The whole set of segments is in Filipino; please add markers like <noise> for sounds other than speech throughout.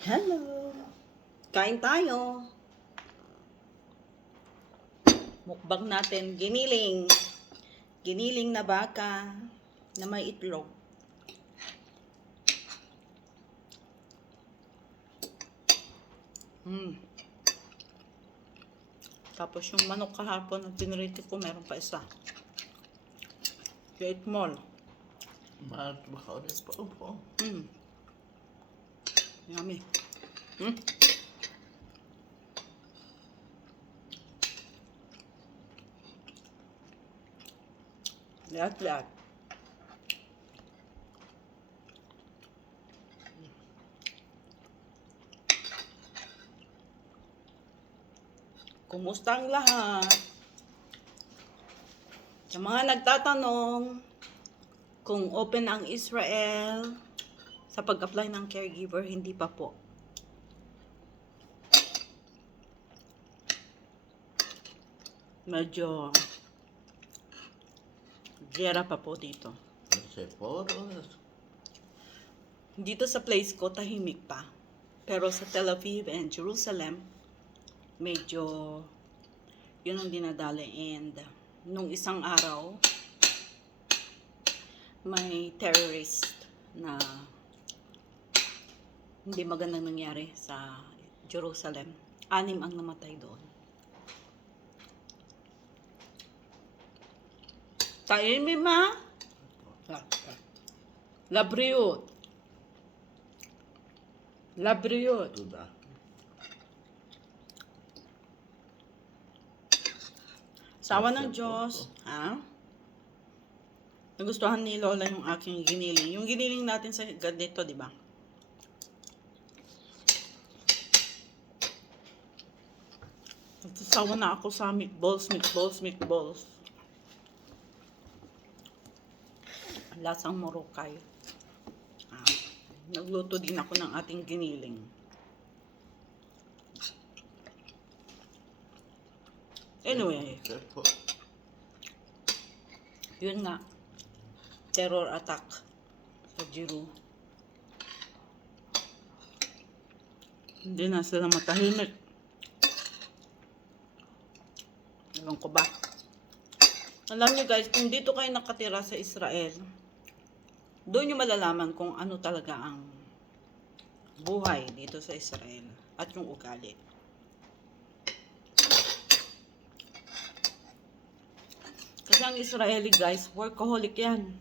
Hello! Kain tayo! Mukbang natin, giniling. Giniling na baka na may itlog. Mm. Tapos yung manok kahapon na pinrito ko, meron pa isa. Kaya mall. Mahal baka ulit pa upo. Mm. Yummy. Mm. Lahat-lahat. Kumusta ang lahat? Sa mga nagtatanong kung open ang Israel sa pag-apply ng caregiver, hindi pa po. Medyo gera pa po dito. Dito sa place ko, tahimik pa. Pero sa Tel Aviv and Jerusalem, medyo yun ang dinadali. And nung isang araw, may terrorist na hindi magandang nangyari sa Jerusalem. Anim ang namatay doon. Taimi ma? Labriot. Labriot. Tuda. Sawa ng Diyos. Ha? Nagustuhan ni Lola yung aking giniling. Yung giniling natin sa ganito, di ba? Sawa na ako sa meatballs, meatballs, meatballs. Lasang Morocay. Ah, nagluto din ako ng ating giniling. Anyway, yun nga, terror attack sa Jiru. Hindi na sila matahimik. Ewan ko ba? Alam nyo guys, kung dito kayo nakatira sa Israel, doon nyo malalaman kung ano talaga ang buhay dito sa Israel at yung ugali. Kasi ang Israeli guys, workaholic yan.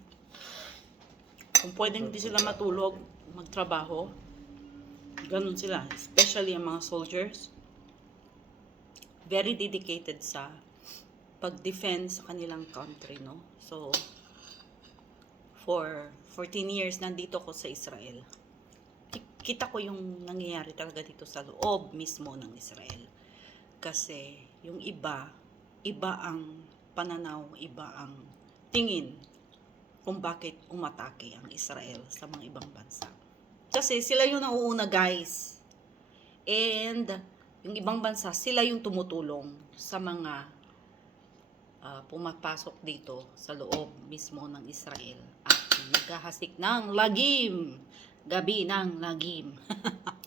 Kung pwedeng hindi sila matulog, magtrabaho, ganun sila. Especially ang mga soldiers. Very dedicated sa pag-defend sa kanilang country, no? So, for 14 years nandito ko sa Israel. Ki- Kita ko yung nangyayari talaga dito sa loob mismo ng Israel. Kasi yung iba, iba ang pananaw, iba ang tingin kung bakit umatake ang Israel sa mga ibang bansa. Kasi sila yung nauuna guys. And yung ibang bansa, sila yung tumutulong sa mga ah, pumapasok dito sa loob mismo ng Israel at naghahasik ng lagim. Gabi ng lagim. <laughs>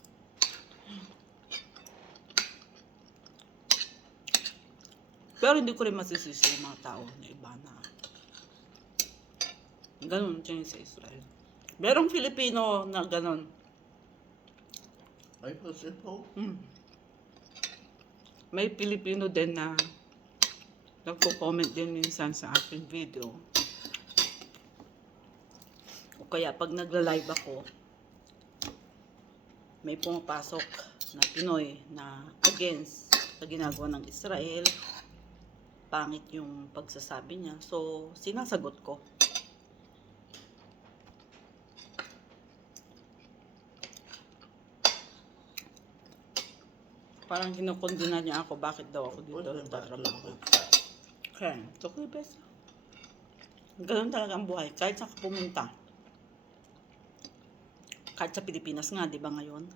Pero hindi ko rin masisisi yung mga tao na iba na ganun dyan sa Israel. Merong Filipino na ganun. Ay, kasi po. Mm. May Pilipino din na nagko-comment din minsan sa aking video. O kaya pag nagla-live ako, may pumapasok na Pinoy na against sa ginagawa ng Israel. Pangit yung pagsasabi niya. So, sinasagot ko. Parang kinukondina niya ako bakit daw ako dito Pwede nagtatrabaho. ito? Okay, best. Ganun talaga ang buhay. Kahit ka pumunta. Kahit sa Pilipinas nga, di ba ngayon?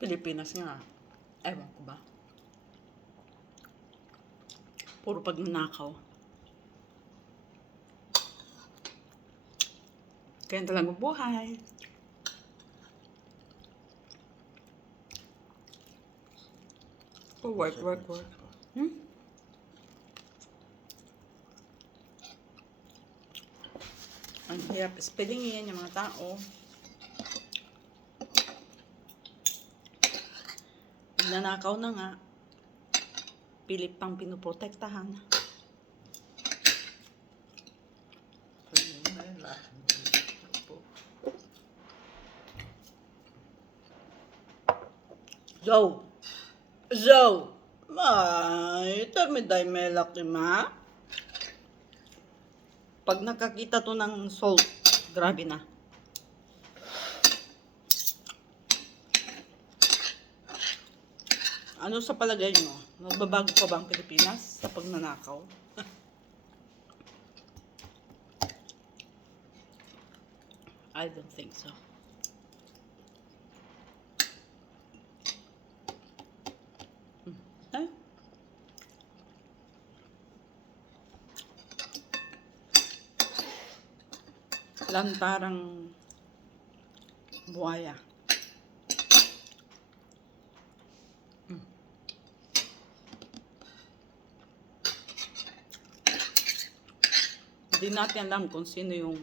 Pilipinas nga. Ewan ko ba? Puro pagnanakaw. Kaya talagang buhay. Oh, work, work, work. Hmm? Ang hirap spellingin yung mga tao. Nanakaw na nga. Pilit pang pinoprotektahan. Ayun Ay, termiday may laki ma. Pag nakakita to ng salt, grabe na. Ano sa palagay nyo? Magbabago pa ba ang Pilipinas sa pagnanakaw? <laughs> I don't think so. Eh? Lantarang buhaya. Mm. Hindi natin alam kung sino yung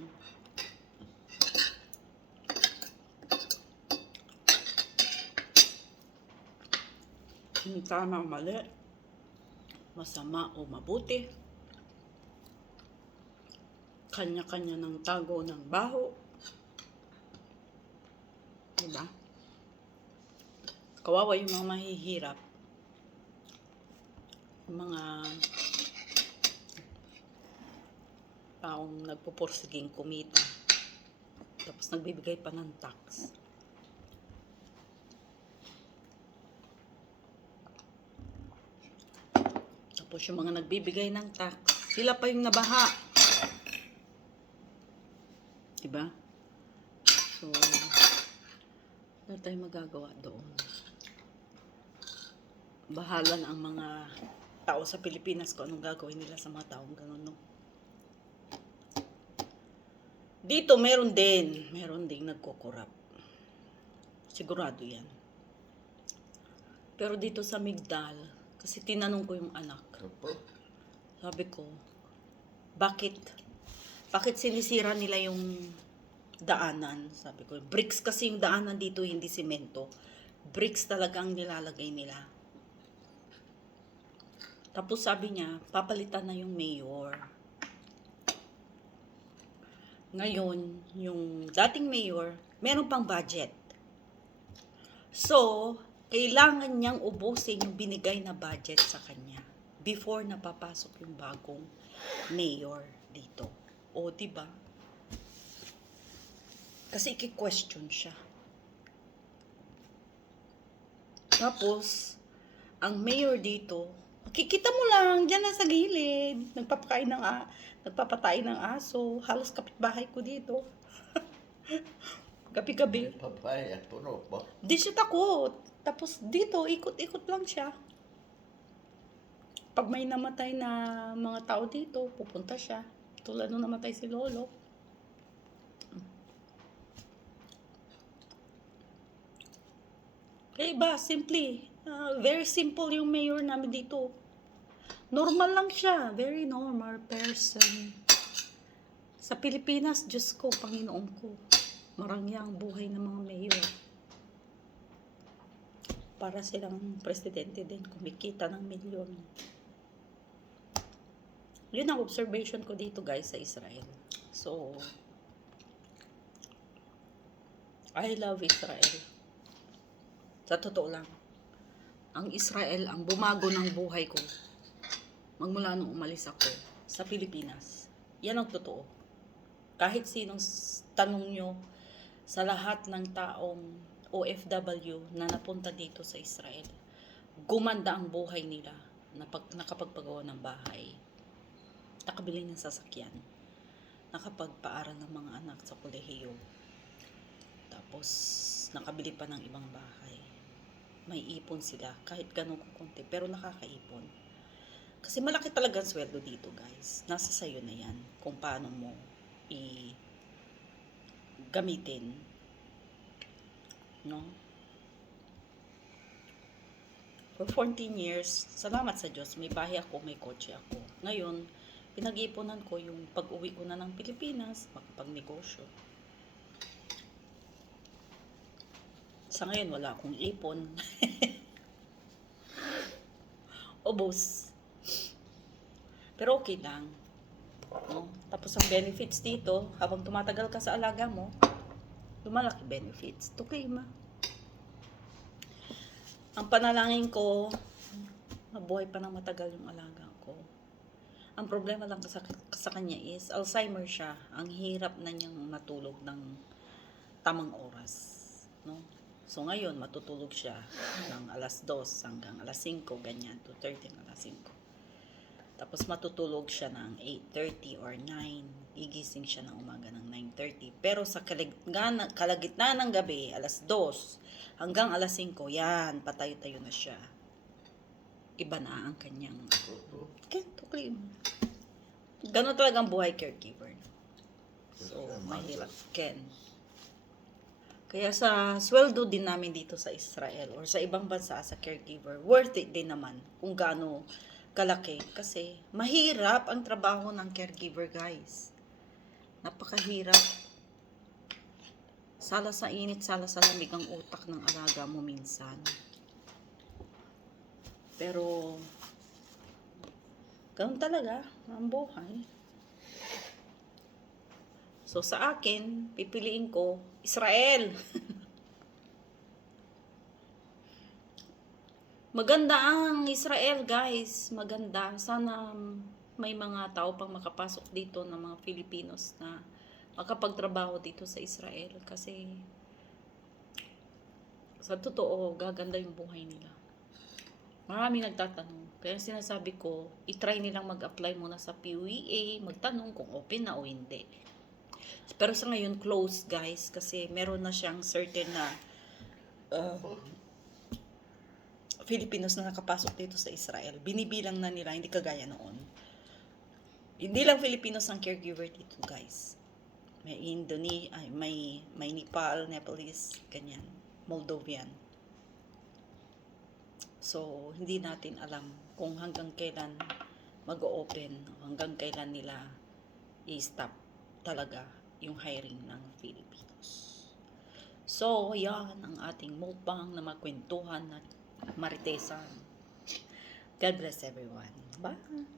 yung tama mali, masama o mabuti, kanya-kanya ng tago ng baho. Diba? Kawawa yung mga mahihirap. Yung mga taong nagpupursiging kumita. Tapos nagbibigay pa ng tax. Tapos yung mga nagbibigay ng tax, sila pa yung nabaha. Diba? So, wala tayong magagawa doon. Bahala na ang mga tao sa Pilipinas kung anong gagawin nila sa mga taong ganun, no? Dito, meron din. Meron ding nagkukurap. Sigurado yan. Pero dito sa Migdal, kasi tinanong ko yung anak, sabi ko, bakit? Bakit sinisira nila yung daanan? Sabi ko, bricks kasi yung daanan dito, hindi simento. Bricks talaga ang nilalagay nila. Tapos sabi niya, papalitan na yung mayor. Ngayon, yung dating mayor, meron pang budget. So, kailangan niyang ubusin yung binigay na budget sa kanya before napapasok yung bagong mayor dito. O, di ba? Kasi iki-question siya. Tapos, ang mayor dito, makikita mo lang, dyan na sa gilid, nagpapakain ng, a- nagpapatay ng aso, halos kapitbahay ko dito. <laughs> Gabi-gabi. Papaya, puno po. Di siya takot. Tapos dito, ikot-ikot lang siya. Pag may namatay na mga tao dito, pupunta siya. Tulad nung namatay si Lolo. Kaya iba, simply. ah, very simple yung mayor namin dito. Normal lang siya. Very normal person. Sa Pilipinas, Diyos ko, Panginoon ko. Marangyang buhay ng mga mayor para silang presidente din, kumikita ng milyon. Yun ang observation ko dito guys sa Israel. So, I love Israel. Sa totoo lang, ang Israel ang bumago ng buhay ko magmula nung umalis ako sa Pilipinas. Yan ang totoo. Kahit sinong tanong nyo sa lahat ng taong OFW na napunta dito sa Israel, gumanda ang buhay nila na pag, nakapagpagawa ng bahay, nakabili ng sasakyan, nakapagpaaral ng mga anak sa kolehiyo, tapos nakabili pa ng ibang bahay. May ipon sila, kahit ganun kukunti, pero nakakaipon. Kasi malaki talaga ang sweldo dito, guys. Nasa sayo na yan kung paano mo i gamitin. No? For 14 years, salamat sa Diyos, may bahay ako, may kotse ako. Ngayon, pinag-iipunan ko yung pag-uwi ko na ng Pilipinas, makapag-negosyo. Sa ngayon, wala akong ipon. <laughs> Ubus. Pero okay lang. No? Tapos ang benefits dito, habang tumatagal ka sa alaga mo, lumalaki benefits. Okay, ma. Ang panalangin ko, mabuhay pa ng matagal yung alaga. Ang problema lang sa, sa kanya is, Alzheimer siya. Ang hirap na niyang matulog ng tamang oras. No? So ngayon, matutulog siya ng alas 2 hanggang alas 5, ganyan, 2.30 hanggang alas 5. Tapos matutulog siya ng 8.30 or 9. Igising siya ng umaga ng 9.30. Pero sa kalagitnaan, ng gabi, alas 2 hanggang alas 5, yan, patayo-tayo na siya. Iba na ang kanyang. Ken, tukli mo. Ganon talaga ang buhay caregiver. So, mahirap. Ken. Kaya sa sweldo din namin dito sa Israel or sa ibang bansa sa caregiver, worth it din naman kung gaano kalaki. Kasi mahirap ang trabaho ng caregiver, guys. Napakahirap. Sala sa init, sala sa lamig ang utak ng alaga mo minsan. Pero, ganun talaga ang buhay. So, sa akin, pipiliin ko, Israel. <laughs> Maganda ang Israel, guys. Maganda. Sana may mga tao pang makapasok dito ng mga Filipinos na makapagtrabaho dito sa Israel. Kasi, sa totoo, gaganda yung buhay nila. Marami nagtatanong. Kaya sinasabi ko, itry nilang mag-apply muna sa PUEA, magtanong kung open na o hindi. Pero sa ngayon, closed guys, kasi meron na siyang certain na uh, Filipinos na nakapasok dito sa Israel. Binibilang na nila, hindi kagaya noon. Hindi lang Filipinos ang caregiver dito, guys. May Indonesia, ay, may, may Nepal, Nepalese, ganyan. Moldovan. So, hindi natin alam kung hanggang kailan mag-open, hanggang kailan nila i-stop talaga yung hiring ng Filipinos. So, yan ang ating mukbang na magkwentuhan at maritesan. God bless everyone. Bye!